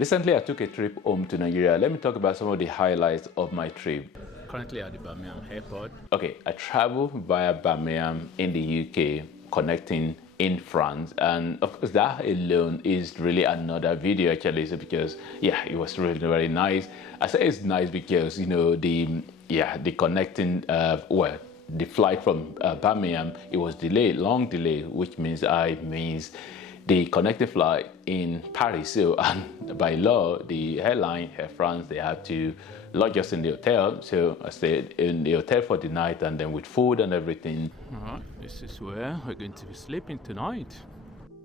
Recently, I took a trip home to Nigeria. Let me talk about some of the highlights of my trip. Currently at the Birmingham airport. Okay, I traveled via Birmingham in the UK, connecting in France, and of course that alone is really another video actually. So because it was really very nice. I say it's nice because the connecting the flight from Birmingham, it was delayed, long delay, which means the connecting flight in Paris. So, and by law, the airline, Air France, they have to lodge us in the hotel. So I stayed in the hotel for the night, and then with food and everything. All right, this is where we're going to be sleeping tonight.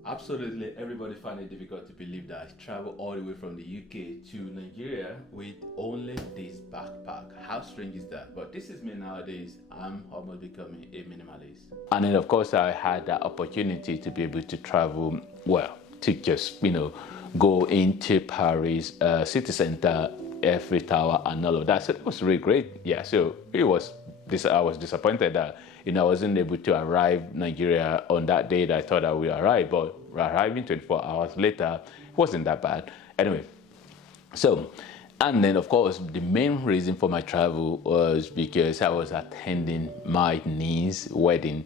Absolutely, everybody find it difficult to believe that I traveled all the way from the UK to Nigeria with only this backpack. How strange is that? But this is me nowadays. I'm almost becoming a minimalist. And then of course I had that opportunity to be able to travel, to just, go into Paris, city center, Eiffel Tower and all of that. So it was really great. Yeah, so I was disappointed that I wasn't able to arrive Nigeria on that day that I thought I would arrive, but arriving 24 hours later wasn't that bad. Anyway, so, and then of course the main reason for my travel was because I was attending my niece's wedding.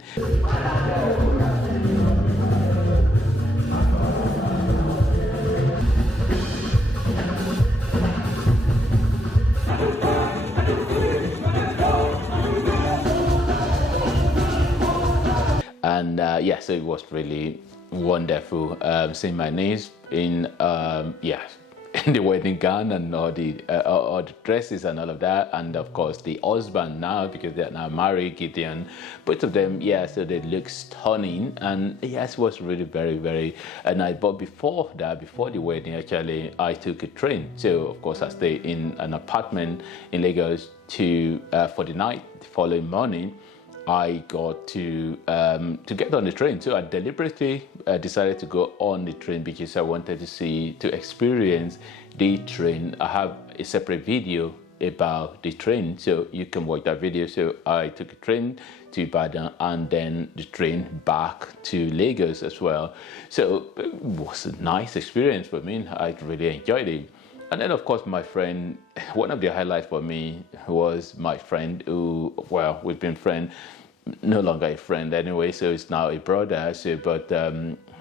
And so it was really wonderful seeing my niece in in the wedding gown and all the dresses and all of that, and of course the husband now, because they're now married, Gideon, both of them, so they look stunning, and yes, it was really very, very nice. But before the wedding, actually I took a train. So of course I stayed in an apartment in Lagos for the night. The following morning I got to get on the train. So I deliberately decided to go on the train because I wanted to experience the train. I have a separate video about the train, so you can watch that video. So I took a train to Ibadan and then the train back to Lagos as well. So it was a nice experience for me. I really enjoyed it. And then of course my friend, one of the highlights for me was my friend who, we've been friends, no longer a friend anyway, so it's now a brother. So, but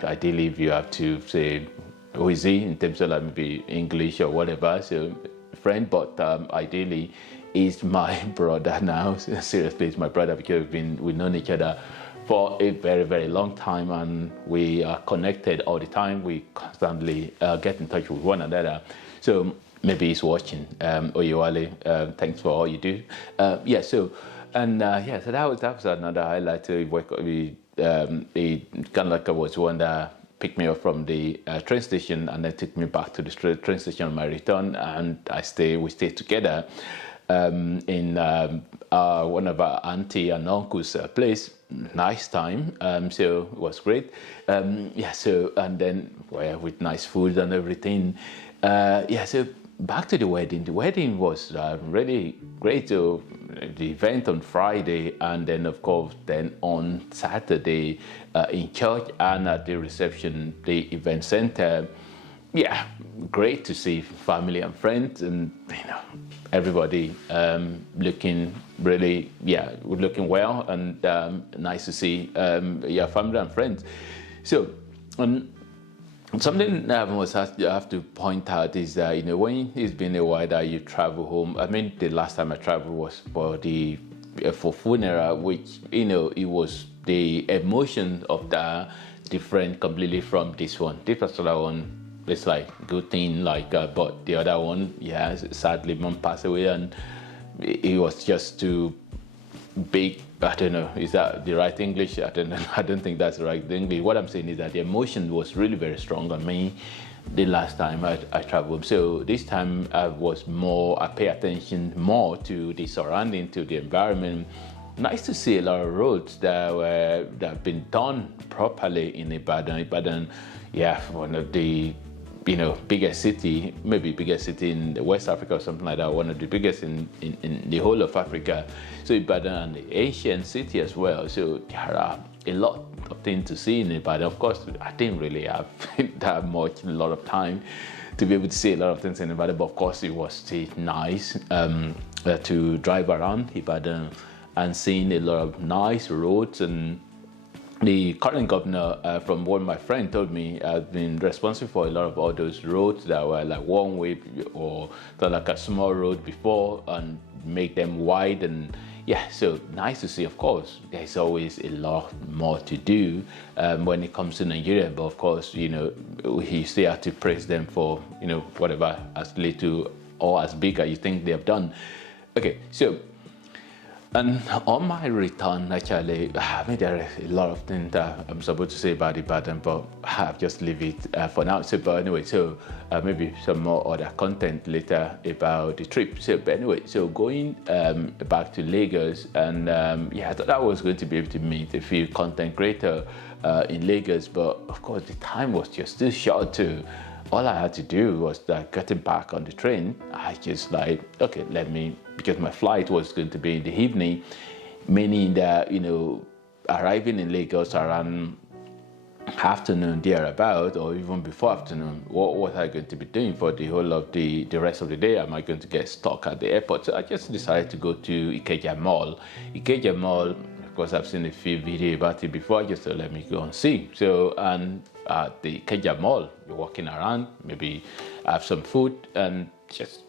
ideally if you have to say who is he in terms of like maybe English or whatever, so friend, but ideally is my brother now. Seriously, it's my brother because we've known each other for a very, very long time, and we are connected all the time. We constantly get in touch with one another. So maybe he's watching. Oyewale, thanks for all you do. So that was another highlight. He kind of like was one that picked me up from the train station and then took me back to the train station on my return, and we stayed together in one of our auntie and uncle's place. Nice time, so it was great. And then with nice food and everything. So back to the wedding. The wedding was really great. So the event on Friday, and then of course then on Saturday in church and at the reception, the event center. Great to see family and friends, and everybody looking really looking well, and nice to see family and friends. So something I have to point out is that when it's been a while that you travel home. I mean, the last time I traveled was for funeral, which it was the emotion of that different completely from this one. This particular one, it's like good thing, but the other one, sadly mom passed away, and it was just too big. I don't know, is that the right English? I don't know. I don't think that's the right English. What I'm saying is that the emotion was really very strong on me the last time I traveled. So this time I pay attention more to the surrounding, to the environment. Nice to see a lot of roads that have been done properly in Ibadan. Ibadan, one of the biggest city, maybe biggest city in West Africa or something like that, one of the biggest in the whole of Africa. So Ibadan, and the ancient city as well. So there are a lot of things to see in Ibadan. Of course, I didn't really have that much, a lot of time to be able to see a lot of things in Ibadan. But of course, it was still nice to drive around Ibadan and seeing a lot of nice roads. And the current governor, from what my friend told me, has been responsible for a lot of all those roads that were like one way or like a small road before, and make them wide. And yeah, so nice to see. Of course, there's always a lot more to do when it comes to Nigeria, but of course, you know, we still have to praise them for, you know, whatever as little or as big as you think they have done. Okay, so. And on my return, actually, I mean, there are a lot of things that I'm supposed to say about Ibadan, but I'll just leave it for now. So, but anyway, so maybe some more other content later about the trip. So, but anyway, so going back to Lagos, and yeah, I thought I was going to be able to meet a few content creators in Lagos, but of course, the time was just too short to. All I had to do was getting back on the train. I just like, okay, because my flight was going to be in the evening, meaning that, you know, arriving in Lagos around afternoon thereabout, or even before afternoon, what was I going to be doing for the whole of the rest of the day? Am I going to get stuck at the airport? So I just decided to go to Ikeja Mall. Ikeja Mall, of course, I've seen a few videos about it before, just to let me go and see. So, and at the Ikeja Mall, you're walking around, maybe have some food and just,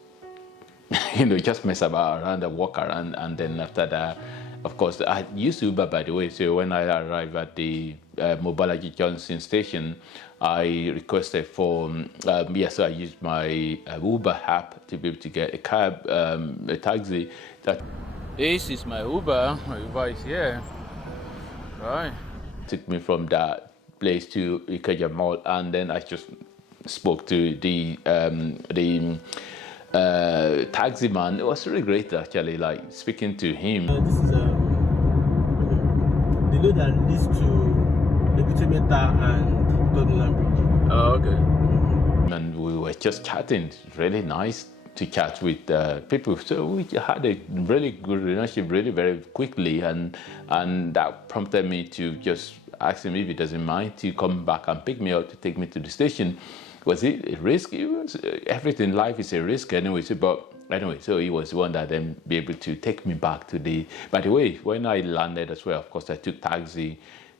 you know, just mess about around and walk around. And then after that, of course, I used Uber, by the way. So when I arrived at the Mobolaji Johnson station, I requested for, so I used my Uber app to be able to get a cab, a taxi. This is my Uber. My Uber is here. Right. Took me from that place to Ikeja Mall, and then I just spoke to the taxi man. It was really great, actually, like speaking to him. This is the road that leads to Epitometa and Tottenham Bridge. Oh, okay. And we were just chatting. It's really nice to chat with people. So we had a really good relationship really very quickly, and that prompted me to just ask him if he doesn't mind to come back and pick me up to take me to the station. Was it a risk? It was, everything in life is a risk anyway. So, but anyway, so he was the one that then be able to take me back to the. By the way, when I landed as well, of course, I took taxi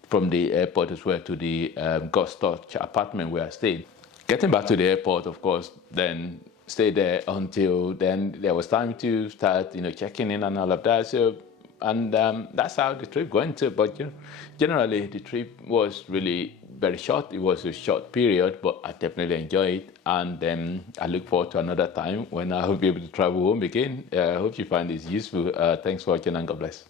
from the airport as well to the Ghost Touch apartment where I stayed. Getting back to the airport, of course, then stayed there until then there was time to start, you know, checking in and all of that. So. And that's how the trip went. But you know, generally, the trip was really very short. It was a short period, but I definitely enjoyed it. And then I look forward to another time when I will be able to travel home again. I hope you find this useful. Thanks for watching, and God bless.